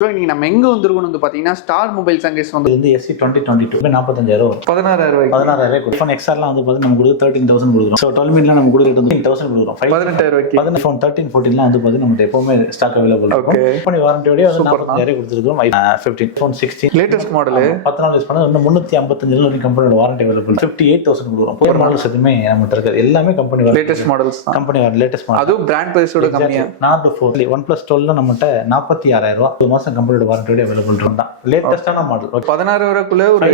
இன்னைக்கு நம்ம எங்க வந்திருக்கோம்னு வந்து பாத்தீங்கன்னா ஸ்டார் மொபைல்ஸ் அண்ட் கேஸ் வந்து SC 2022 45,000 16,000 iPhone XR லாம் வந்து பாத்தீங்கன்னா நம்ம கொடுத்து 13,000 கொடுக்குறோம். ஸோ 12 மில்லியன் நம்ம கொடுக்குறது 13,000 கொடுக்குறோம். 18,000 iPhone 13 14 லாம் வந்து பாத்தீங்கன்னா நம்ம எப்பவுமே ஸ்டாக் அவைலபிள் இருக்கும். கம்பெனி வாரண்டியோட 45,000 கொடுத்துருக்கோம். 15 iPhone 16 லேட்டஸ்ட் மாடல் 10 நாள் யூஸ் பண்ணா இன்னும் 355 வரைக்கும் கம்பெனியோட வாரண்டி அவைலபிள். 58,000 கொடுக்குறோம். புதிய மாடல்ஸ் எதுவுமே நம்மகிட்ட இருக்காது. எல்லாமே கம்பெனி லேட்டஸ்ட் மாடல்ஸ் தான். Company latest model. அதுவும் பிராண்ட் பிரைஸோட கம்மியா. Nord 4 OnePlus 12 நம்மகிட்ட 46,000 ஒரு மாசம் கம்பெனியோட வாரண்டியோட அவைலபிள் இருந்தா லேட்டஸ்டான மாடல். 16,000க்குள்ள ஒரு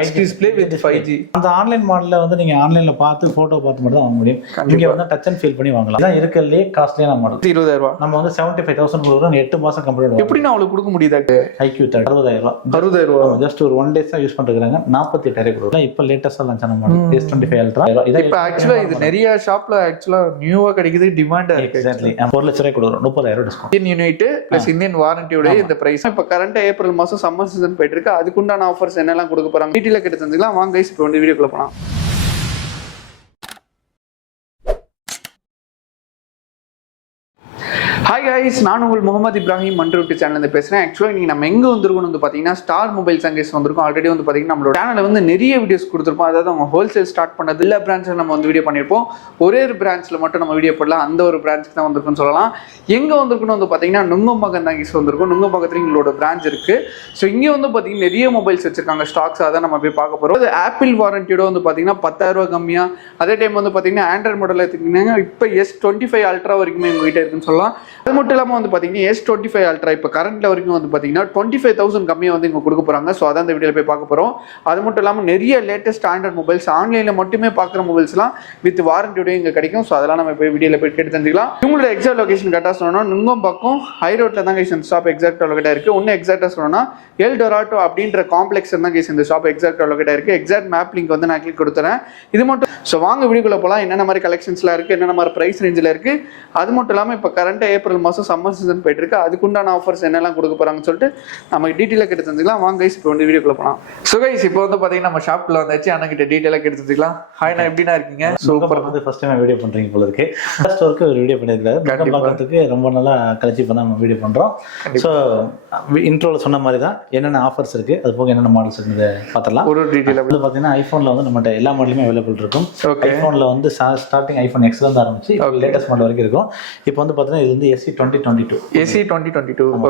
HD டிஸ்ப்ளே வித் 5G. அந்த ஆன்லைன் மாடல்ல வந்து நீங்க ஆன்லைன்ல பார்த்து போட்டோ பார்த்து மட்டும் தான் வாங்க முடியும். நீங்க வந்து டச் அண்ட் ஃபீல் பண்ணி வாங்கலாம். இதான் இருக்கறதுலயே காஸ்ட்லியான மாடல். 20,000 நம்ம வந்து 75,000 கொடுக்குறோம். 8 மாசம் கம்பெனியோட எப்படி நான் உங்களுக்கு கொடுக்க முடியுது? IQ 60,000 ஜஸ்ட் ஒரு 1 டேஸ் தான் யூஸ் பண்றாங்க. 48,000 கொடுக்குறோம். இப்போ லேட்டஸ்டா லான்ச் ஆன மாடல் S25 Ultra. இப்போ ஆக்சுவலா இது நிறைய ஷாப்ல ஆக்சுவலா நியூவா கிடைக்குது, டிமாண்ட் இருக்கு. எக்ஸாக்ட்லி 1 லட்சம் ரூபாய் கொடுக்குறோம். 30,000 discount. Indian unit plus Indian வாரண்டியோட இந்த பிரைஸ். இப்போ கரண்ட் ஏப்ரல் மாசம் சம்மர் சீசன் போயிட்டு இருக்கு. அதுக்குண்டான ஆஃபர்ஸ் என்னெல்லாம் கொடுக்க போறாங்க டீடைலா கேட்டு தெரிஞ்சுக்கலாம். வாங்க கைஸ், இப்போ வந்து வீடியோக்குள்ள போலாம். ஹாய் கைஸ், நான் உங்கள் முகமது இப்ராஹிம் மன்ட்ரூட் சேனல் பேசுகிறேன். ஆக்சுவலாக நீங்கள் நம்ம எங்கே வந்திருக்கோம்னு வந்து பார்த்தீங்கன்னா ஸ்டார் மொபைல்ஸ் அண்ட் கேஸ் வந்திருக்கோம். ஆல்ரெடி வந்து பார்த்தீங்கன்னா நம்மளோட சேனலில் வந்து நிறைய வீடியோஸ் கொடுத்துருப்போம். அதாவது அவங்க ஹோல்சேல் ஸ்டார்ட் பண்ணது எல்லா பிரான்ச்சில் நம்ம வந்து வீடியோ பண்ணியிருப்போம். ஒரே ஒரு பிரான்ச்சில் மட்டும் நம்ம வீடியோ போடலாம். அந்த ஒரு பிரான்ச்சுக்கு தான் வந்திருக்குன்னு சொல்லலாம். எங்கே வந்திருக்குன்னு வந்து பார்த்தீங்கன்னா நுங்கம்பாக்கம் தான் கேஸ் வந்திருக்கும். நுங்கம்பாக்கத்தில் எங்களோட பிரான்ச் இருக்குது. ஸோ இங்கே வந்து பார்த்தீங்கன்னா நிறைய மொபைல்ஸ் வச்சிருக்காங்க ஸ்டாக்ஸ். அதை நம்ம போய் பார்க்க போகிறோம். அது ஆப்பிள் வாரண்டியோட வந்து பார்த்தீங்கன்னா 10,000 கம்மியாக. அதே டைம் வந்து பார்த்தீங்கன்னா ஆண்ட்ராய்ட் மாடல் எடுத்துக்கிட்டீங்கன்னா இப்போ S25 Ultra வரைக்குமே எங்ககிட்ட இருக்குன்னு சொல்லலாம். அது மட்டும் இல்லாமல் வந்து பார்த்தீங்கன்னா S25 Ultra இப்போ கரண்ட்ல வரைக்கும் வந்து பார்த்தீங்கன்னா 25,000 கம்மியாக வந்து இங்கே கொடுக்க போகிறாங்க. ஸோ அதான் இந்த வீடியோவில் போய் பார்க்க போகிறோம். அது மட்டும் இல்லாமல் நிறைய லேட்டஸ்ட் ஆண்ட்ராய்ட் மொபைல்ஸ் ஆன்லைனில் மட்டுமே பார்க்குற மொபைல்ஸ்லாம் வித் வாரண்டியோட இங்கே கிடைக்கும். ஸோ அதெல்லாம் நம்ம போய் வீடியோவில் போய் கேட்டு தெரிஞ்சுக்கலாம். இவங்களோட எக்ஸாக்ட் லொகேஷன் கரெக்டாக சொல்லணும்னா நுங்கம்பாக்கம் ஹை ரோட்டில் தான் கேஸ் இந்த ஷாப் எக்ஸாக்டாக லொகேட்டாக இருக்குது. ஒன்று எக்ஸாக்டாக சொல்லணும்னா எல் டொராட்டோ அப்படின்ற காம்ப்ளெக்ஸ் தான் கேஸ் இந்த ஷாப் எக்ஸாக்டாக லொகேட்டாக இருக்குது. எக்ஸாக்ட் மேப் லிங்க் வந்து நான் கிளிக் கொடுத்துறேன். இது மட்டும் ஸோ வாங்க வீடியோக்குள்ள போகலாம். என்னென்ன மாதிரி கலெக்ஷன்ஸ்லாம் இருக்குது, என்னென்ன மாதிரி ப்ரைஸ் ரேஞ்சில் இருக்குது. அது மட்டும் இல்லாமல் இப்போ கரண்ட்டாக ஏப்ரல் மாதம் சம்மர் சீசன் போயிட்டு இருக்கு. அதுக்குண்டான ஆஃபர்ஸ் என்னெல்லாம் கொடுக்க போறாங்கன்னு சொல்லிட்டு நம்ம டீட்டெயிலாக கேட்டு தெரிஞ்சுக்கலாம். வாங்க கைஸ், இப்போ வந்து வீடியோக்குள்ள போகலாம். ஸோ கைஸ், இப்போ வந்து பார்த்தீங்கன்னா நம்ம ஷாப்ல வந்தாச்சு. அண்ணா கிட்ட டீட்டெயிலாக கேட்டு தெரிஞ்சுக்கலாம். ஹாய் அண்ணா, எப்படின்னா இருக்கீங்க? சூப்பர். வந்து ஃபர்ஸ்ட் டைம் வீடியோ பண்றீங்க போல இருக்கு. ஃபர்ஸ்ட் ஒர்க்கு ஒரு வீடியோ பண்ணிருக்காரு. பார்க்கறதுக்கு ரொம்ப நல்லா கழிச்சு இப்போ தான் நம்ம வீடியோ பண்றோம். ஸோ இன்ட்ரோல சொன்ன மாதிரி தான் என்னென்ன ஆஃபர்ஸ் இருக்கு, அது போக என்னென்ன மாடல்ஸ் இருக்குன்னு பார்த்துடலாம். ஒரு டீட்டெயிலாக வந்து பார்த்தீங்கன்னா ஐஃபோன்ல வந்து நம்மகிட்ட எல்லா மாடலுமே அவைலபிள் இருக்கும். ஐஃபோன்ல வந்து ஸ்டார்டிங் ஐஃபோன் X இருந்து ஆரம்பிச்சு லேட்டஸ்ட் மாடல் வரைக்கும் இருக்கும். இப்போ வந்து பார்த்தீங்கன்னா இது வந்து SC 2022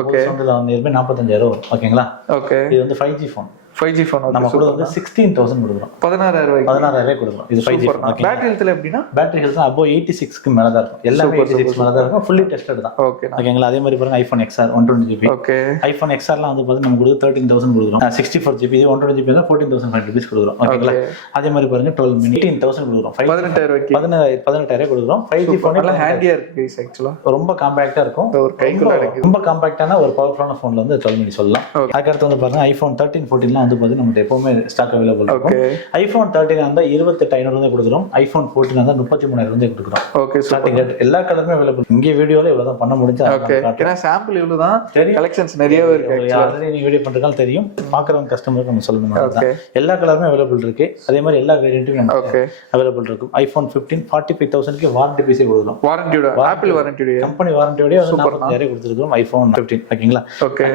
ஓகே. இதுல வந்து 45,000 ஓகேங்களா? ஓகே. இது வந்து 5G ஃபோன். 5G ஃபோன் நம்ம கூட வந்து 16,000 கொடுக்குறோம். 16,000 கொடுக்குறோம். இது 5G ஃபோன். பேட்டரி ஹெல்த்ல எப்படின்னா பேட்டரி ஹெல்த் above 86க்கு மேல தான் இருக்கும். எல்லாமே 86 மேல தான் இருக்கும். ஃபுல்லி டெஸ்டட் தான். ஓகேங்களா? அதே மாதிரி பாருங்க iPhone XR 120GB. Okay. iPhone XR லாம் வந்து பாத்தீங்கன்னா நம்ம கொடுத்து 13,000 கொடுக்குறோம். 64GB 120GB தான் 14,500 rupees கொடுக்குறோம். ஓகேங்களா? அதே மாதிரி பாருங்க 12 mini 18,000 கொடுக்குறோம். 18,000 கொடுக்குறோம். 5G ஃபோன் நல்லா ஹேண்டியா இருக்கு ஆக்சுவலா. ரொம்ப காம்பாக்ட்டா இருக்கும். ஒரு கைக்குள்ள இருக்கு. ரொம்ப காம்பாக்ட்டான ஒரு பவர்ஃபுல்லான ஃபோன்ல வந்து 12 mini சொல்லலாம். அதுக்கு அடுத்து வந்து பாருங்க iPhone 13 14 லாம் வந்து பாத்தீங்கன்னா நம்ம எப்பவுமே ஸ்டாக் அவைலபிள் இருக்கும். iPhone 13 அந்த 28,500 தான் கொடுக்குறோம். iPhone 14 அந்த 33,000 தான் கொடுக்குறோம். ஓகே, ஸ்டார்டிங் ரேட் எல்லா கலருமே அவைலபிள். இங்க வீடியோல இவ்வளவு தான் பண்ண முடிஞ்சா. ஓகே, ஏனா சாம்பிள் இவ்வளவு தான் தெரியும். கலெக்ஷன்ஸ் நிறையவே இருக்கு. ஆல்ரெடி நீ வீடியோ பண்றதால தெரியும். பார்க்கறவங்க கஸ்டமருக்கு நம்ம சொல்லணும். எல்லா கலருமே அவைலபிள் இருக்கு. அதே மாதிரி எல்லா கிரேடியும் நமக்கு அவைலபிள் இருக்கும். iPhone 15 45,000 க்கு வாரண்டி பீஸ் கொடுக்குறோம். வாரண்டியோட ஆப்பிள் வாரண்டியோட கம்பெனி வாரண்டியோட 40,000 கொடுத்துருக்கோம். iPhone 15 ஓகேங்களா?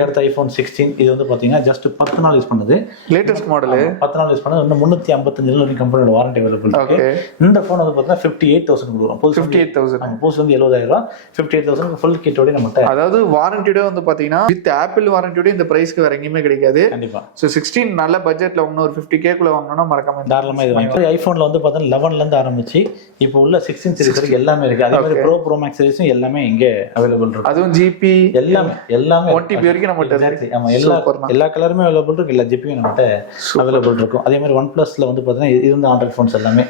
அடுத்து iPhone 16 இது வந்து பாத்தீங்கன்னா ஜஸ்ட் 10 நாள் யூஸ் பண்ணது. லேட்டஸ்ட் மாடல் 10 நாள் யூஸ் பண்ணது. இன்னும் 355 வரைக்கும் கம்பெனியோட வாரண்டி அவைலபிள் இருக்கு. இந்த ஃபோன் வந்து பாத்தீங்கன்னா 58,000 கொடுக்குறோம். 58,000 நம்ம போஸ் வந்து 70,000 58,000 ஃபுல் கிட்டோட நம்மட்ட. அதாவது வாரண்டியோட வந்து பாத்தீங்கன்னா வித் ஆப்பிள் வாரண்டியோட இந்த பிரைஸ்க்கு வேற எங்கேயுமே கிடைக்காது. கண்டிப்பா. சோ 16 நல்ல பட்ஜெட்ல இன்னொரு 50K குள்ள வாங்கணும்னா மறக்காம தாராளமா இது வாங்கலாம். ஐபோன்ல வந்து பாத்தீங்கன்னா 11ல இருந்து ஆரம்பிச்சு இப்போ உள்ள 16 சீரிஸ் வரைக்கும் எல்லாமே இருக்கு. அதே மாதிரி ப்ரோ மேக்ஸ் சீரிஸும் எல்லாமே இங்க அவைலபிள் இருக்கு. அதுவும் ஜிபி எல்லாமே 1TB வரைக்கும் நம்மட்ட இருக்கு. ஆமா, எல்லா கலருமே அவைலபிள் இருக்கு. எல்லா ஜிபியும் நம்மட்ட அவைலபிள் இருக்கும். அதே மாதிரி OnePlusல வந்து பாத்தீங்கன்னா இருந்த ஆண்ட்ராய்ட் ஃபோன்ஸ் எல்லாமே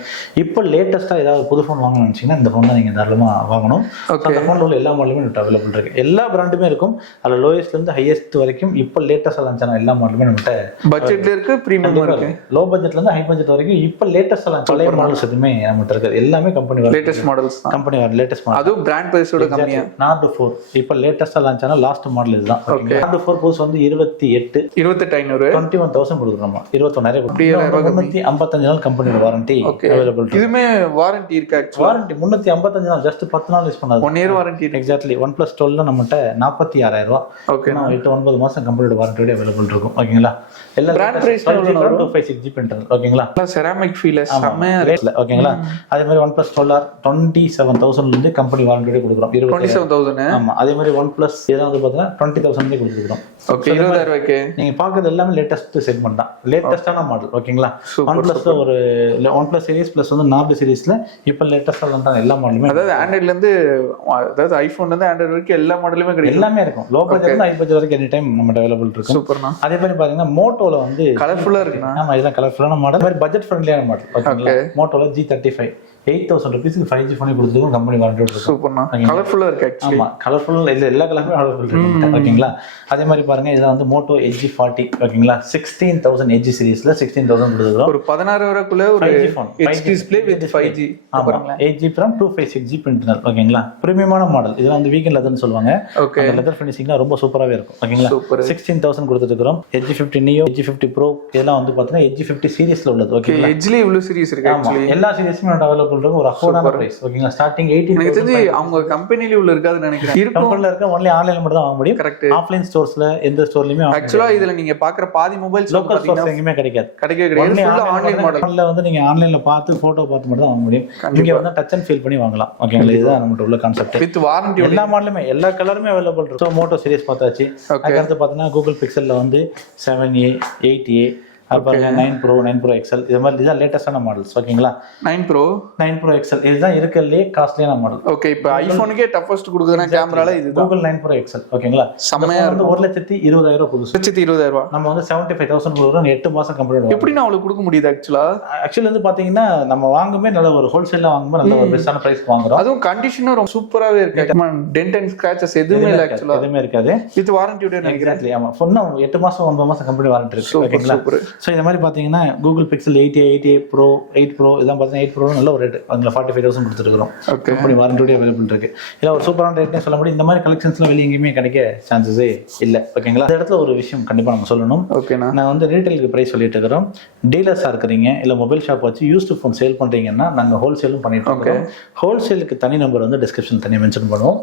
இப்போ லேட்டஸ்டா ஏதாவது புது ஃபோன் வாங்கணும்னு நினைச்சீங்கன்னா இந்த ஃபோன் தான் நீங்க தாராளமா வாங்கணும். அந்த ஃபோன்ல உள்ள எல்லா மாடலுமே நம்மட்ட அவைலபிள் இருக்கு. எல்லா பிராண்டுமே இருக்கும். அதுல லோயஸ்ட்ல இருந்து ஹையஸ்ட் வரைக்கும் இப்போ லேட்டஸ்டா லான்ச் ஆன எல்லா மாடலுமே நம்மட்ட பட்ஜெட்ல இருக்கு, பிரீமியம் இருக்கு. லோ பட்ஜெட்ல இருந்து ஹை பட்ஜெட் வரைக்கும் இப்போ லேட்டஸ்டா லான்ச் பழைய மாடல்ஸ் எதுவுமே நம்மட்ட இருக்கு. எல்லாமே கம்பெனி லேட்டஸ்ட் மாடல்ஸ் தான். Company latest model. அதுவும் பிராண்ட் பிரைஸோட கம்மியா. Nord 4 இப்போ லேட்டஸ்டா லான்ச் ஆன லாஸ்ட் மாடல் இதுதான். Nord 4 புதுசு வந்து 28,500 21,500 21,000 கொடுக்குறோம். 21,000 அப்படியே 355 நாள் கம்பெனியோட வாரண்டி அவைலபிள். இதுமே வாரண்டி இருக்கா? வாரண்டி 355 நாள், ஜஸ்ட் 10 நாள் யூஸ் பண்ணாது. 1 இயர் வாரண்டி. எக்ஸாக்ட்லி. OnePlus 12 நம்மகிட்ட 46,000 ரூபாய். ஓகே. 8-9 மாசம் கம்பெனியோட வாரண்டியோட அவைலபிள் இருக்கும். ஓகேங்களா? எல்லா பிராண்ட் பிரைஸ் 256GB இன்டர்னல். ஓகேங்களா? செராமிக் ஃபீல் செமையா இருக்கு. ஓகேங்களா? அதே மாதிரி OnePlus 12R 27,000 இருந்து கம்பெனி வாரண்டியோட கொடுக்குறோம். 27,000. ஆமா. அதே மாதிரி OnePlus இதெல்லாம் வந்து பாத்தீங்கன்னா 20,000 கொடுத்துருக்கோம். ஓகே. 20,000 ரூபாய்க்கு நீங்க பாக்குறது எல்லாமே லேட்டஸ்ட் செக்மெண்ட் தான், லேட்டஸ்டான மாடல். ஓகேங்களா? OnePlusல ஒரு OnePlus சீரிஸ் பிளஸ் வந்து நார்மல் சீரிஸ்ல இப்ப லேட்டஸ்டா வந்த எல்லா மாடலுமே, அதாவது ஆண்ட்ராய்ட்ல இருந்து அதாவது ஐபோன்ல இருந்து ஆண்ட்ராய்டு வரைக்கும் எல்லா மாடலுமே கிடைக்கும். எல்லாமே இருக்கும். லோ பட்ஜெட்ல இருந்து ஹை பட்ஜெட் வரைக்கும் எனி டைம் நம்ம அவைலபிள் இருக்கும். சூப்பர்ண்ணா. அதே மாதிரி பாத்தீங்கன்னா மோட்டோல வந்து கலர்ஃபுல்லா இருக்குண்ணா. ஆமா, இதுதான் கலர்ஃபுல்லான மாடல். மாதிரி பட்ஜெட் ஃப்ரெண்ட்லியான மாடல். ஓகேங்களா? மோட்டோல G35 8,000 rupeesக்கு 5G ஃபோன் கொடுத்துருக்கோம். கம்பெனி வாரண்டியோட இருக்கும். சூப்பர்ண்ணா. கலர்ஃபுல்லா இருக்கு ஆக்சுவலி. ஆமா, கலர்ஃபுல் இல்ல, எல்லா கலருமே அவைலபிள் இருக்கு. ஓகேங்களா? அதே மாதிரி பாருங்க, இதுல வந்து மோட்டோ Edge 40. ஓகேங்களா? 16,000 Edge சீரிஸ்ல 16,000 கொடுத்துருக்கோம். ஒரு 16,000 ஒரு 5G phone, Edge display with 5G. ஆமா, 8GB RAM 256GB இன்டர்னல். ஓகேங்களா? பிரீமியமான மாடல். இதெல்லாம் வந்து வீகன் லெதர்னு சொல்லுவாங்க. ஓகே. அந்த லெதர் ஃபினிஷிங்லாம் ரொம்ப சூப்பராவே இருக்கும். ஓகேங்களா? 16,000 கொடுத்துருக்கோம். Edge 50 Neo, Edge 50 Pro இதெல்லாம் வந்து பாத்தீங்கன்னா Edge 50 சீரிஸ்ல உள்ளது. ஓகேங்களா? எட்ஜ்ல இவ்வளவு சீரிஸ் இருக்கு ஆக்சுவலி. எல்லா சீரிஸுமே அவைலபிள் இருக்கு. ஒரு அஃபோர்டான பிரைஸ். ஓகேங்களா? ஸ்டார்டிங் 18. எனக்கு தெரிஞ்சு அவங்க கம்பெனில உள்ள இருக்காதுன்னு நினைக்கிறேன். கம்பெனில இருக்க ஒன்லி ஆன்லைன்ல மட்டும் தான் வாங்க முடியும். கரெக்ட். ஆஃப்லைன் ஸ்டோர்ஸ்ல எந்த ஸ்டோர்லயுமே ஆக்சுவலா இதுல நீங்க பாக்குற பாதி மொபைல்ஸ் லோக்கல் ஸ்டோர்ஸ் எங்கயுமே கிடைக்காது. கிடைக்கவே ஃபுல்லா ஆன்லைன் மாடல்ல வந்து நீங்க ஆன்லைன்ல பார்த்து போட்டோ பார்த்து மட்டும் தான் வாங்க முடியும். நீங்க வந்து டச் அண்ட் ஃபீல் பண்ணி வாங்கலாம். ஓகேங்களா? இதுதான் நம்மட்ட உள்ள கான்செப்ட். With warranty. எல்லா மாடலுமே எல்லா கலருமே அவைலபிள் இருக்கு. சோ மோட்டோ சீரிஸ் பார்த்தாச்சு. அடுத்து பார்த்தீங்கன்னா கூகுள் பிக்சல்ல வந்து 7A 8A அப்புறம் 9 Pro 9 Pro XL இது மாதிரி இதுதான் லேட்டஸ்டான மாடல்ஸ். ஓகேங்களா? 9 Pro XL இதுதான் இருக்கறதுலே காஸ்ட்லியான மாடல். ஓகே. இப்போ ஐபோனுக்கே டஃபஸ்ட் கொடுக்குதுனா கேமரால இதுதான் Google 9 Pro XL. ஓகேங்களா? செமையா வந்து 1,20,000 புதுசு. 1,20,000 நம்ம வந்து 75,000 கொடுக்குறோம். 8 மாசம் கம்ப்ளீட். எப்படி நான் அவளுக்கு கொடுக்க முடியுது ஆக்சுவலா? ஆக்சுவலி வந்து பாத்தீங்கன்னா நம்ம வாங்குமே நல்ல ஒரு ஹோல்சேல்ல வாங்கும்போது நல்ல ஒரு பெஸ்டான பிரைஸ் வாங்குறோம். அதுவும் கண்டிஷனும் ரொம்ப சூப்பராவே இருக்கு. டென்ட் அண்ட் ஸ்கிராச்சஸ் எதுவுமே இல்ல ஆக்சுவலா. எதுவுமே இருக்காது. வித் வாரண்டியோட நினைக்கிறேன். எக்ஸாக்ட்லி. ஆமா, சொன்னா 8 மாசம் 9 மாசம் கம்ப்ளீட் வாரண்டி இருக்கு. ஓகேங்களா? சோ இந்த மாதிரி பாத்தீங்கன்னா Google Pixel 8A Pro 8 Pro இதெல்லாம் பாத்தீங்கன்னா 8 Pro நல்ல ஒரு ரேட். அதுல 45,000 கொடுத்துருக்கோம். கம்பெனி வாரண்டியோட அவைலபிள் இருக்கு. இல்ல ஒரு சூப்பரான ரேட்னே சொல்ல முடியும். இந்த மாதிரி கலெக்ஷன்ஸ்லாம் வெளிய எங்கேயுமே கிடைக்க சான்சஸே இல்ல. ஓகேங்களா? இந்த இடத்துல ஒரு விஷயம் கண்டிப்பா நம்ம சொல்லணும். ஓகேண்ணா. நான் வந்து ரீட்டைலுக்கு பிரைஸ் சொல்லிட்டு இருக்கிறோம். டீலர்ஸா இருக்கிறீங்க இல்ல மொபைல் ஷாப் வச்சு யூஸ்டு ஃபோன் சேல் பண்றீங்கன்னா நாங்க ஹோல்சேலும் பண்ணிட்டு இருக்கோம். ஹோல்சேலுக்கு தனி நம்பர் வந்து டிஸ்கிரிப்ஷன் தனியா மென்ஷன் பண்ணுவோம்.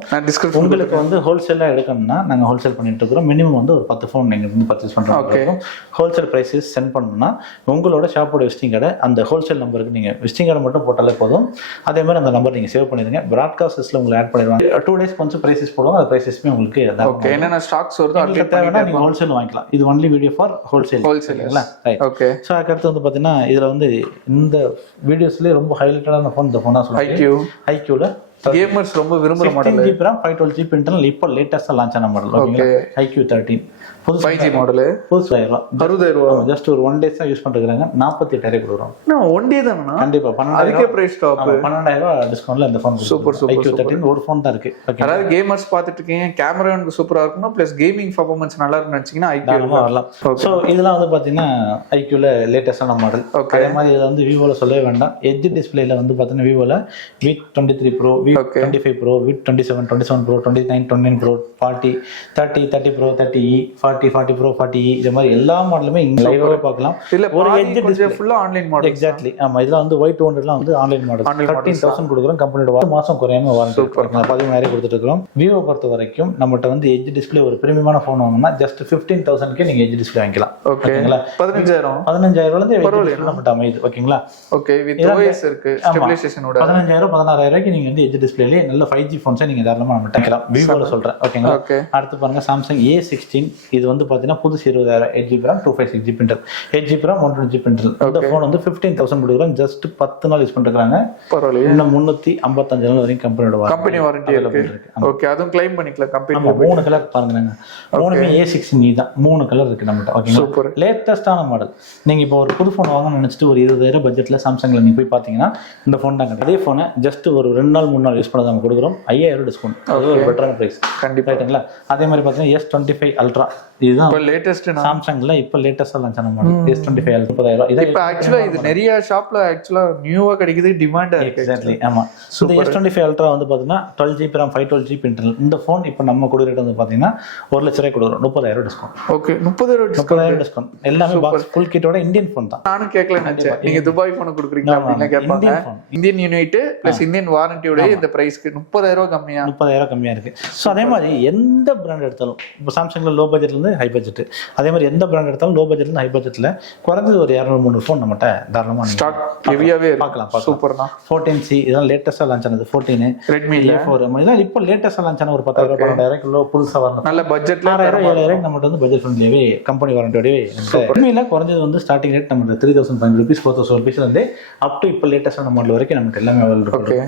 உங்களுக்கு வந்து ஹோல்சேலா எடுக்கணும்னா நாங்க ஹோல்சேல் பண்ணிட்டு இருக்கிறோம். மினிமம் வந்து ஒரு 10 ஃபோன் நீங்க வந்து பர்ச்சேஸ் பண்றோம். ஹோல்சேல் பிரைஸஸ் சென்ட் பண்ணணும்னா உங்களோட ஷாப்போட விசிட்டிங் கார்டை அந்த ஹோல்சேல் நம்பருக்கு நீங்க விசிட்டிங் கார்டு மட்டும் போட்டாலே போதும். அதே மாதிரி அந்த நம்பர் நீங்க சேவ் பண்ணிடுங்க. பிராட்காஸ்ட் லிஸ்ட்ல உங்களுக்கு ஆட் பண்ணிடுவாங்க. 2 days கொஞ்சம் பிரைசஸ் போடுவாங்க. அந்த பிரைசஸ்மே உங்களுக்கு என்னென்ன ஸ்டாக்ஸ் வருதோ அப்டேட் தேவைன்னா நீங்க ஹோல்சேல் வாங்கிக்கலாம். இது ஒன்லி வீடியோ ஃபார் ஹோல்சேல். ஓகேங்களா? ரைட். ஓகே. சோ அடுத்து வந்து பாத்தீங்கன்னா இதுல வந்து இந்த வீடியோஸ்லயே ரொம்ப ஹைலைட்டடான ஃபோன் இந்த ஃபோன் தான் சொல்றேன். IQல கேமர்ஸ் ரொம்ப விரும்புற model. 16GB RAM 512GB internal இப்போ லேட்டஸ்டா லான்ச் ஆன மாடல். ஓகேங்களா? IQ 13 புது 5G மாடல். புது 60,000 ஜஸ்ட் ஒரு 1 days தான் யூஸ் பண்ணிருக்காங்க. 48,000 கொடுக்குறோம். நான் 1 day தானா? கண்டிப்பா 12,000. அதுக்கே பிரைஸ் டாப். 12,000 டிஸ்கவுண்ட்ல இந்த ஃபோன் சூப்பர் சூப்பர். IQ 13 ஒரு ஃபோன் தான் இருக்கு. ஓகே. அதாவது கேமர்ஸ் பார்த்துட்டு இருக்கீங்க, கேமரா எனக்கு சூப்பரா இருக்கணும் ப்ளஸ் கேமிங் பெர்ஃபார்மன்ஸ் நல்லா இருக்குன்னு நினைச்சீங்கன்னா IQ வரலாம். சோ இதெல்லாம் வந்து பாத்தீங்கன்னா IQல லேட்டஸ்டான மாடல். அதே மாதிரி இதுல வந்து Vivoல சொல்லவே வேண்டாம். எட்ஜ் டிஸ்ப்ளேல வந்து பாத்தீங்கன்னா Vivoல V23 Pro, V25 Pro, V27, 27 Pro, 29, 29 Pro, 40, 30, 30 Pro, 30E, 40, 40 Pro, 40E இது மாதிரி எல்லா மாடலுமே இங்க லைவாவே பார்க்கலாம். இல்ல ஒரு எட்ஜ் டிஸ்ப்ளே ஃபுல்லா ஆன்லைன் மாடல். எக்ஸாக்ட்லி. ஆமா, இதெல்லாம் வந்து Y200லாம் வந்து ஆன்லைன் மாடல். 13,000 கொடுக்குறோம். கம்பெனியோட மாசம் குறையாம வாரண்டி 13,000 கொடுத்துட்டு இருக்கோம். Vivo பொறுத்த வரைக்கும் நம்மகிட்ட வந்து எட்ஜ் டிஸ்ப்ளே ஒரு பிரீமியமான ஃபோன் வாங்கினா ஜஸ்ட் 15,000க்கு நீங்க எட்ஜ் டிஸ்ப்ளே வாங்கிக்கலாம். ஓகேங்களா? 15,000 இருந்து நம்மகிட்ட அமையுது. ஓகேங்களா? ஓகே. வித் OS இருக்கு ஸ்டெபிலைசேஷனோட 15,000 16,000க்கு நீங்க வந்து எட்ஜ் டிஸ்ப்ளேலயே நல்ல 5G ஃபோன்ஸை நீங்க தாராளமா நம்ம டக்கலாம். Vivoல சொல்றேன். ஓகேங்களா? அடுத்து பாருங்க Samsung A16 இது வந்து பாத்தீங்கன்னா புதுசு 20,000 8GB RAM 256GB internal 8GB RAM 128GB internal. இந்த ஃபோன் வந்து 15,000 கொடுக்குறோம். ஜஸ்ட் 10 நாள் யூஸ் பண்ணிருக்காங்க. பரவாயில்லை. இன்னும் 355 நாள் வரைக்கும் கம்பெனி வாரண்டி இருக்கு. ஓகே. அதுவும் கிளைம் பண்ணிக்கலாம் கம்பெனி. 3 கலர் பாருங்க. மூணுமே A16 தான். 3 கலர் இருக்கு நம்மகிட்ட. ஓகேங்களா? லேட்டஸ்டான மாடல். நீங்க இப்போ ஒரு புது ஃபோன் வாங்கணும்னு நினைச்சிட்டு ஒரு 20,000 பட்ஜெட்ல சாம்சங்ல நீங்க போய் பாத்தீங்கன்னா இந்த ஃபோன் தான். அதே ஃபோனை ஜஸ்ட் ஒரு 2 நாள் 3 நாள் யூஸ் பண்ண நம்ம கொடுக்குறோம். 5,000 டிஸ்கவுண்ட். அது ஒரு பெட்டரான பிரைஸ். கண்டிப்பா. ரைட்டுங்களா? அதே மாதிரி பாத்தீங்கன்னா S25 Ultra இதுதான் இப்போ லேட்டஸ்ட் சாம்சங்ல இப்போ லேட்டஸ்டா லான்ச் ஆன மாடல் S25 30,000. இப்போ ஆக்சுவலா இது நிறைய ஷாப்ல ஆக்சுவலா நியூவா கிடைக்குது, டிமாண்டா இருக்கு. எக்ஸாக்ட்லி ஆமா. இந்த S25 Ultra வந்து பாத்தீங்கன்னா 12GB RAM 512GB இன்டர்னல். இந்த ஃபோன் இப்போ நம்ம கொடுக்குற ரேட் வந்து பாத்தீங்கன்னா 1 லட்ச ரூபாய் கொடுக்குறோம். 30,000 டிஸ்கவுண்ட். Okay 30,000 discount. எல்லாமே பாக்ஸ் ஃபுல் கிட்டோட இந்தியன் ஃபோன் தான். நானும் கேட்கல நினைச்சேன் நீங்க துபாய் ஃபோன் கொடுக்குறீங்க அப்படினா கேட்பாங்க. இந்தியன் யூனிட் பிளஸ் இந்தியன் வாரண்டியோட இந்த பிரைஸ்க்கு 30,000 கம்மியா 30,000 கம்மியா இருக்கு. ஸோ அதே மாதிரி எந்த பிராண்ட் எடுத்தாலும் இப்போ சாம்சங்ல லோ பட்ஜெட்ல இருந்து ஹை பட்ஜெட், அதே மாதிரி எந்த பிராண்ட் எடுத்தாலும் லோ பட்ஜெட்ல இருந்து ஹை பட்ஜெட்ல குறைஞ்சது ஒரு 200-300 ஃபோன் நம்மகிட்ட தாராளமா ஸ்டாக் ஹெவியாவே பார்க்கலாம். சூப்பர் தான். 14C இதெல்லாம் லேட்டஸ்டா லான்ச் ஆனது. 14 Redmi A4 இதெல்லாம் இப்போ லேட்டஸ்டா லான்ச் ஆன ஒரு 10,000 12,000 கிலோ புதுசா வரணும். நல்ல பட்ஜெட்ல 6,000-7,000 நம்மகிட்ட வந்து பட்ஜெட் ஃப்ரெண்ட்லியாவே கம்பெனி வாரண்டியோடவே. Redmiல குறைஞ்சது வந்து ஸ்டார்டிங் ரேட் நம்ம 3,500 rupees 4,000 rupees வந்து அப் டு இப்போ லேட்டஸ்டான மாடல் வரைக்கும் நமக்கு எல்லாமே அவைலபிள் இருக்கு.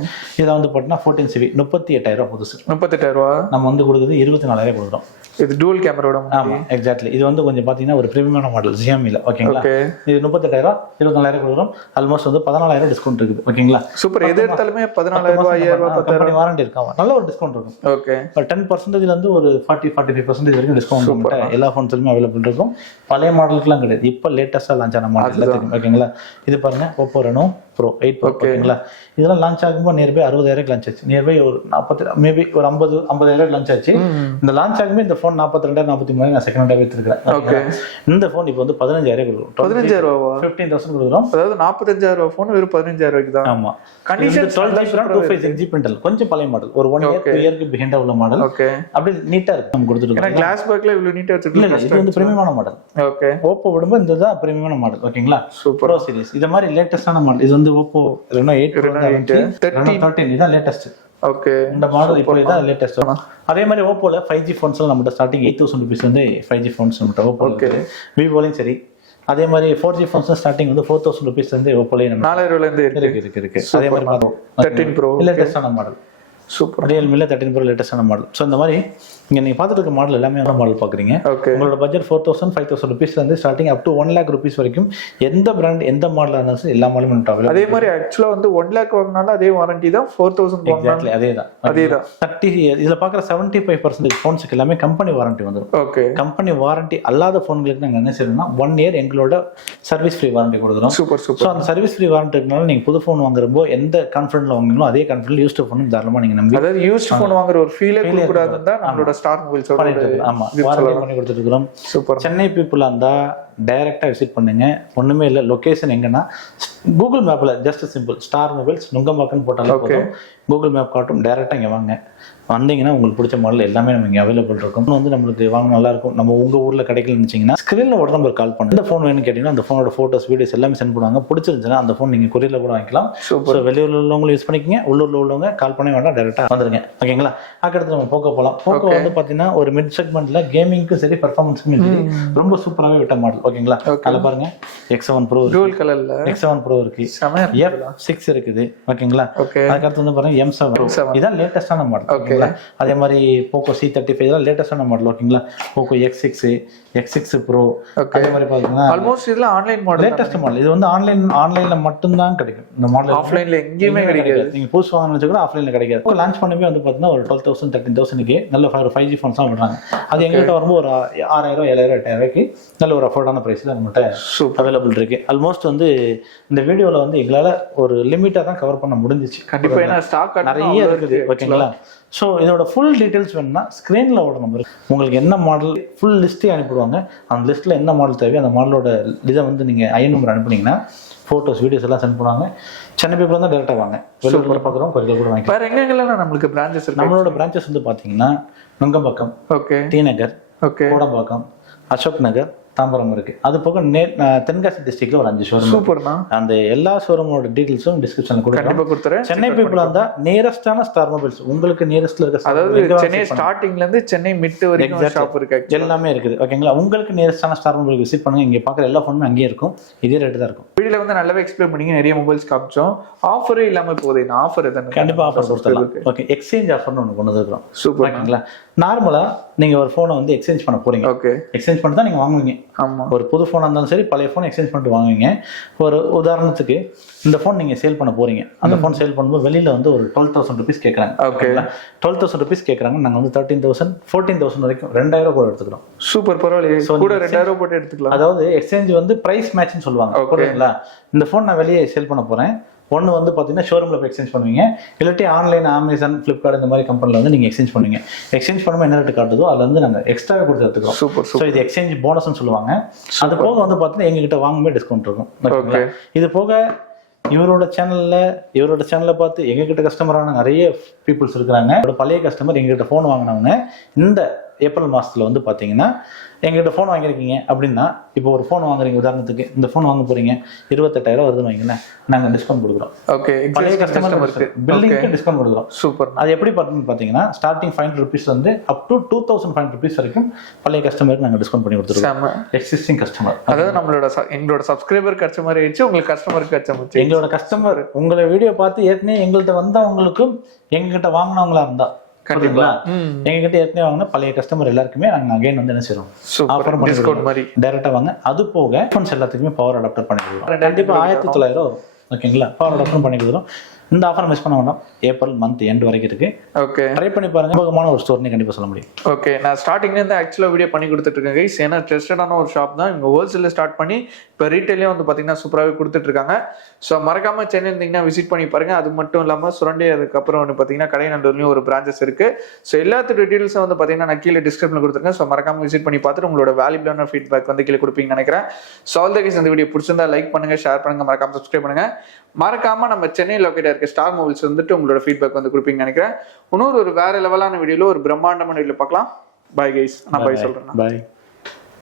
இதை வந்து பார்த்தீங்கன்னா 14CV 38,000 புதுசு. 38,000 நம்ம வந்து கொடுக்குறது 24,000 கொடுக்குறோம். இது டூவல் கேமராவோட. ஆமா எக்ஸாக்ட்லி. இது வந்து கொஞ்சம் பாத்தீங்கன்னா ஒரு பிரீமியமான மாடல் Xiaomiல. ஓகேங்களா, இது 38,000 24,000 கொடுக்குறோம். ஆல்மோஸ்ட் வந்து 14,000 டிஸ்கவுண்ட் இருக்குது. ஓகேங்களா, சூப்பர். எது எடுத்தாலுமே 14,000 5,000 10,000 வாரண்டி இருக்காம நல்ல ஒரு டிஸ்கவுண்ட் இருக்கும். ஓகே 10% இருந்து ஒரு 40-45% வரைக்கும் டிஸ்கவுண்ட் எல்லா ஃபோன்ஸ்லயுமே அவைலபிள் இருக்கும். பழைய மாடலுக்குலாம் கிடையாது, இப்போ லேட்டஸ்டா லான்ச் ஆன மாடல் எல்லாத்துக்கும். ஓகேங்களா, இது பாருங்க Oppo Reno Pro 8 Pro. ஓகேங்களா, இதெல்லாம் லான்ச் ஆகும்போது நியர்பை 60,000 லான்ச் ஆச்சு. நியர்பை ஒரு 40 மேபி ஒரு 50,000 லான்ச் ஆச்சு. இந்த லான்ச் ஆகும்போது இந்த ஃபோன் 42,000 43,000 நான் செகண்ட் ஹேண்ட் எடுத்துருக்கேன். இந்த ஃபோன் இப்போ வந்து 15,000 கொடுக்கும். 15,000 15,000 கொடுக்குறோம். அதாவது 45,000 ஃபோன் வெறும் 15,000 தான். ஆமா, condition 12GB RAM 256GB internal. கொஞ்சம் பழைய மாடல், ஒரு 1 இயர் 2 இயருக்கு பிஹைண்டா உள்ள மாடல். ஓகே, அப்படியே நீட்டா இருக்கு நம்ம கொடுத்துருக்கோம். ஏன்னா கிளாஸ் பேக்ல இவ்வளவு நீட்டா வச்சிருக்கீங்க. இது வந்து பிரீமியமான மாடல். ஓகே, Oppo விடும்போது இந்த தான் பிரீமியமான மாடல். ஓகேங்களா, சூப்பர். Pro சீரிஸ் இது மாதிரி லேட்டஸ்டான மாடல். இது வந்து Oppo Reno 8 13 இதான் லேட்டஸ்ட். ஓகே, இந்த மாடல் இப்போ இதான் லேட்டஸ்ட். அதே மாதிரி Oppoல 5G ஃபோன்ஸ்லாம் நம்மகிட்ட ஸ்டார்டிங் 8,000 rupees வந்து 5G ஃபோன்ஸ் நம்மகிட்ட Oppo இருக்கு. Vivoலயும் சரி. அதே மாதிரி 4G ஃபோன்ஸ் ஸ்டார்டிங் வந்து 4,000 rupees வந்து Oppoலயே நம்ம 4,000 இருந்து இருக்கு. அதே மாதிரி 13 Pro லேட்டஸ்டான மாடல். சூப்பர். Realmeல 13 Pro லேட்டஸ்டான மாடல். ஸோ இந்த மாதிரி இங்க நீங்க பார்த்துட்டு இருக்க மாடல் எல்லாமே அந்த மாடல் பாக்குறீங்க. உங்களோட பட்ஜெட் 4,000 5,000 rupees வந்து starting up to 1 lakh rupees வரைக்கும் எந்த பிராண்ட் எந்த மாடலா இருந்தாலும் எல்லா மாடலும் அவைலபிள். அதே மாதிரி ஆக்சுவலா வந்து 1 lakh வாங்கினாலும் அதே வாரண்டி தான். 4,000 எக்ஸாக்ட்லி அதேதான். 30 இதுல பாக்குற 75% ஃபோன்ஸ்க்கு எல்லாமே கம்பெனி வாரண்டி வந்துரும். ஓகே, கம்பெனி வாரண்டி அல்லாத ஃபோன்களுக்கு நாங்க என்ன செய்யறோம்னா 1 year எங்களோட சர்வீஸ் ஃப்ரீ வாரண்டி கொடுக்குறோம். Super super. ஸோ அந்த சர்வீஸ் ஃப்ரீ வாரண்டி இருக்கனால நீங்க புது ஃபோன் வாங்குறப்போ எந்த கான்ஃபிடன்ட்ல வாங்குறீங்களோ அதே கான்ஃபிடன்ட் யூஸ்டு ஃபோன் தாராளமா நீங்க நம்பி, அதாவது யூஸ்டு ஃபோன் வாங்குற ஒரு ஃபீலே கொடுக்க கூடாதுன்னு தான் நம்மளோட ஸ்டார் மொபைல்ஸ் ஆமா வாரண்டி பண்ணி கொடுத்துட்டு இருக்கிறோம். சூப்பர். சென்னை பீப்புளா இருந்தா டைரக்டா விசிட் பண்ணுங்க. ஒண்ணுமே இல்லை, லொகேஷன் எங்கன்னா கூகுள் மேப்ல ஜஸ்ட் சிம்பிள் ஸ்டார் மொபைல்ஸ் நுங்கம்பாக்கன்னு போட்டாலும் போதும், கூகுள் மேப் காட்டும். டைரக்டா இங்க வாங்க, வந்தீங்கன்னா உங்களுக்கு பிடிச்ச மாடல் எல்லாமே நம்ம இங்கே அவைலபிள் இருக்கும். வந்து நம்மளுக்கு வாங்க நல்லா இருக்கும். நம்ம உங்க ஊர்ல கிடைக்கலன்னு நினைச்சீங்கன்னா ஸ்கிரீன்ல ஒரு நம்பர் கால் பண்ணுங்க. இந்த ஃபோன் வேணும்னு கேட்டீங்கன்னா அந்த ஃபோனோட போட்டோஸ் வீடியோஸ் எல்லாமே சென்ட் பண்ணுவாங்க. பிடிச்சிருந்துச்சுன்னா அந்த ஃபோன் நீங்க கொரியர்ல கூட வாங்கிக்கலாம். ஸோ வெளியூர்ல உள்ளவங்களும் யூஸ் பண்ணிக்கங்க, உள்ளூர்ல உள்ளவங்க கால் பண்ண வேண்டாம், டைரக்டா வந்துருங்க. ஓகேங்களா, அதுக்கடுத்து நம்ம போக்கோ போகலாம். போக்கோ வந்து பாத்தீங்கன்னா ஒரு மிட் செக்மெண்ட்ல கேமிங்க்கும் சரி பெர்ஃபார்மன்ஸ்க்கும் சரி ரொம்ப சூப்பராகவே விட்ட மாடல். ஓகேங்களா, அதில் பாருங்க X7 Pro டூல் கலர்ல X7 Pro இருக்கு, F6 இருக்குது. ஓகேங்களா, அதுக்கடுத்து வந்து பாருங்க M7 இதான் லேட்டஸ்டான மாடல். ஓகேங்களா, அதே மாதிரி போக்கோ C35 தான் லேட்டஸ்டான மாடல். ஓகேங்களா, போக்கோ X6 Pro. அதே மாதிரி பாத்தீங்கன்னா ஆல்மோஸ்ட் இதெல்லாம் ஆன்லைன் மாடல், லேட்டஸ்ட் மாடல். இது வந்து ஆன்லைன்ல மட்டும் தான் கிடைக்கும். இந்த மாடல் ஆஃப்லைன்ல எங்கேயுமே கிடைக்காது. நீங்க புதுசு வாங்கணும்னு வச்சுக்கோ ஆஃப்லைன்ல கிடைக்காது. லான்ச் பண்ணவே வந்து பாத்தீங்கன்னா ஒரு 12,000 13,000க்கு நல்ல 5G ஃபோன்ஸ் தான் விடுறாங்க. அது எங்ககிட்ட வரும்போது ஒரு 6,000 7,000 8,000க்கு நல்ல ஒரு அஃபோர்டான பிரைஸ்ல நம்மகிட்ட அவைலபிள் இருக்கு. ஆல்மோஸ்ட் வந்து இந்த வீடியோல வந்து எங்களால ஒரு லிமிட்டா தான் கவர் பண்ண முடிஞ்சிச்சு. கண்டிப்பா, ஏன்னா ஸ்டாக் நிறைய இருக்குது. ஓகேங்களா, ஸோ இதோட ஃபுல் டீட்டெயில்ஸ் வேணும்னா ஸ்க்ரீனில் ஓட நம்பர் உங்களுக்கு என்ன மாடல் ஃபுல் லிஸ்ட்டே அனுப்பிடுவாங்க. அந்த லிஸ்ட்டில் என்ன மாடல் தேவையோ அந்த மாடலோட இதை வந்து நீங்கள் ஐஎன் நம்பர் அனுப்புனீங்கன்னா ஃபோட்டோஸ் வீடியோஸ் எல்லாம் சென்ட் பண்ணுவாங்க. சென்னை பீப்புள் தான் டேரெக்டாக வாங்க. வெளியூர் பார்க்குறோம், கொஞ்சம் கூட வாங்க. வேறு எங்கெங்கெல்லாம் நம்மளுக்கு பிரான்ச்சஸ் இருக்கு? நம்மளோட பிரான்ச்சஸ் வந்து பார்த்தீங்கன்னா நுங்கம்பாக்கம், டி நகர், கோடம்பாக்கம், அசோக் நகர், தாம்பரம் இருக்கு. அது போக தென்காசி டிஸ்ட்ரிக்ட்ல ஒரு 5 ஷோரூம். சூப்பர்னா, அந்த எல்லா ஷோரூமோட டீடைல்ஸும் டிஸ்கிரிப்ஷன்ல கொடுக்குறேன். சென்னை பீப்புளா இருந்தா நியரஸ்டான ஸ்டார் மொபைல்ஸ் உங்களுக்கு நியரஸ்ட்ல இருக்க, அதாவது சென்னை ஸ்டார்டிங்ல இருந்து சென்னை மிட் வரைக்கும் ஷாப் இருக்கு, எல்லாமே இருக்குது. ஓகேங்களா, உங்களுக்கு நியரஸ்டான ஸ்டார் மொபைல் விசிட் பண்ணுங்க. இங்க பாக்குற எல்லா ஃபோனுமே அங்கேயே இருக்கும், இதே ரேட் தான் இருக்கும். வீடியோல வந்து நல்லாவே எக்ஸ்பிளைன் பண்ணீங்க, நிறைய மொபைல்ஸ் காமிச்சோம். ஆஃபரே இல்லாம போகுது, ஆஃபர் எதனா கண்டிப்பா ஆஃபர் கொடுத்துடலாம். ஓகே, எக்ஸ்சேஞ்ச் ஆஃபர்னு ஒன்று கொண்டு வந்துருக்கோம். சூப்பர். ஓகேங்களா, நார்மலா நீங்கள் ஒரு ஃபோனை வந்து எக்ஸ்சேஞ்ச் பண்ண போகிறீங்க. ஓகே. எக்ஸ்சேஞ்ச் பண்ணி தான் நீங்கள் வாங்குவீங்க. ஆமாம். ஒரு புது ஃபோனாக இருந்தாலும் சரி, பழைய ஃபோன் எக்ஸ்சேஞ்ச் பண்ணிட்டு வாங்குவீங்க. ஒரு உதாரணத்துக்கு இந்த ஃபோன் நீங்கள் சேல் பண்ண போகிறீங்க. அந்த ஃபோன் சேல் பண்ணும்போது வெளியில் வந்து ஒரு 12,000 ருபீஸ் கேட்குறாங்க. ஓகே. 12,000 ருபீஸ் கேட்குறாங்க. நாங்கள் வந்து 13,000 14,000 வரைக்கும் 2,000 கூட எடுத்துக்கிறோம். சூப்பர், பரவாயில்லையே. கூட 2,000 போட்டு எடுத்துக்கலாம். அதாவது எக்ஸ்சேஞ்ச் வந்து பிரைஸ் மேட்ச்னு சொல்லுவாங்க. புரியுதுங்களா? இந்த ஃபோன் நான் வெளியே சேல் பண்ண போகிறேன். ஒன்று வந்து பார்த்தீங்கன்னா ஷோரூமில் போய் எக்ஸ்சேஞ்ச் பண்ணுவீங்க, இல்லாட்டி ஆன்லைன் அமேசான், ஃப்ளிப்கார்ட் இந்த மாதிரி கம்பெனியில் வந்து நீங்கள் எக்ஸ்சேஞ்ச் பண்ணுவீங்க. எக்ஸ்சேஞ்ச் பண்ணும்போது என்ன ரேட்டு காட்டுதோ அதில் வந்து நாங்கள் எக்ஸ்ட்ராவே கொடுத்து எடுத்துக்கிறோம். சூப்பர். ஸோ இது எக்ஸ்சேஞ்ச் போனஸ்ன்னு சொல்லுவாங்க. அது போக வந்து பார்த்தீங்கன்னா எங்ககிட்ட வாங்கும்போது டிஸ்கவுண்ட் இருக்கும். ஓகேங்களா? இது போக இவரோட சேனலை பார்த்து எங்ககிட்ட கஸ்டமரான நிறைய பீப்புள்ஸ் இருக்கிறாங்க. பழைய கஸ்டமர் எங்ககிட்ட ஃபோன் வாங்கினவங்க இந்த ஏப்ரல் மாதத்தில் வந்து பார்த்தீங்கன்னா எங்ககிட்ட ஃபோன் வாங்கியிருக்கீங்க அப்படின்னா, இப்போ ஒரு ஃபோன் வாங்குறீங்க, உதாரணத்துக்கு இந்த ஃபோன் வாங்க போறீங்க, 28,000 வருதுன்னு வைங்களேன், நாங்கள் டிஸ்கவுண்ட் கொடுக்குறோம். ஓகே. பழைய கஸ்டமருக்கு பில்லிங்க்கு டிஸ்கவுண்ட் கொடுக்குறோம். சூப்பர். அது எப்படி பார்த்தீங்கன்னா ஸ்டார்டிங் 500 ருபீஸ் வந்து அப் டு 2,500 ருபீஸ் வரைக்கும் பழைய கஸ்டமருக்கு நாங்கள் டிஸ்கவுண்ட் பண்ணி கொடுத்துருக்கோம். எக்ஸிஸ்டிங் கஸ்டமர், அதாவது எங்களோட சப்ஸ்கிரைபர் கஸ்டமர் ஆயிடுச்சு, உங்களுக்கு கஸ்டமருக்கு கஸ்டமர். எங்களோட கஸ்டமர் உங்களை வீடியோ பார்த்து ஏற்கனவே எங்கள்கிட்ட வந்தவங்களுக்கும் எங்ககிட்ட வாங்கினவங்களா இருந்தா கண்டிப்பா எங்ககிட்ட ஏற்கனவே வாங்கின பழைய கஸ்டமர் எல்லாருக்குமே நாங்கள் அகைன் வந்து என்ன செய்யறோம், ஆஃபர் பண்ணி டைரக்டா வாங்க. அது போக ஃபோன்ஸ் எல்லாத்துக்குமே பவர் அடாப்டர் பண்ணி கொடுக்குறோம். கண்டிப்பா 1,900 வரும். ஓகேங்களா? பவர் அடாப்டர் பண்ணி கொடுக்குறோம். இந்த ஆஃபர் மிஸ் பண்ண வேண்டாம். ஏப்ரல் மந்த் எண்ட் வரைக்கும் இருக்கு. ஓகே, ட்ரை பண்ணி பாருங்க. உபயோகமான ஒரு ஸ்டோர்னே கண்டிப்பா சொல்ல முடியும். ஓகே, நான் ஸ்டார்டிங்ல இருந்து ஆக்சுவலா வீடியோ பண்ணி கொடுத்துட்டு இருக்கேன் கைஸ். ஏன்னா ட்ரஸ்டடான ஒரு ஷாப் தான். இவங்க ஹோல்சேல்ல ஸ்டார்ட் பண்ணி இப்போ ரீட்டைலே வந்து பாத்தீங்கன்னா சூப்பராகவே கொடுத்துட்டு இருக்காங்க. ஸோ மறக்காம சென்னை இருந்தீங்கன்னா விசிட் பண்ணி பாருங்க. அது மட்டும் இல்லாம சுரண்டி, அதுக்கப்புறம் வந்து பாத்தீங்கன்னா கடைநல்லூர்லயும் ஒரு பிரான்ச்சஸ் இருக்கு. ஸோ எல்லாத்து டீடைல்ஸும் வந்து பாத்தீங்கன்னா நான் கீழே டிஸ்கிரிப்ஷன்ல கொடுத்துருக்கேன். ஸோ மறக்காம விசிட் பண்ணி பார்த்துட்டு உங்களோட வேல்யூபிளான ஃபீட்பேக் வந்து கீழே கொடுப்பீங்கன்னு நினைக்கிறேன். ஸோ ஆல் த கைஸ், இந்த வீடியோ பிடிச்சிருந்தா லைக் பண்ணுங்க, ஷேர் பண்ணுங்க, மறக்காம சப்ஸ்கிரைப் பண்ணுங்க. மறக்காம நம்ம சென்னை லொக்கேட்டா இருக்க ஸ்டார் மொபைல்ஸ் வந்துட்டு உங்களோட ஃபீட்பேக் வந்து கொடுப்பீங்கன்னு நினைக்கிறேன். இன்னொரு ஒரு வேற லெவலான வீடியோல ஒரு பிரம்மாண்டமான வீடியோல பார்க்கலாம். Bye guys. நான் பாய் சொல்றேன். பாய்.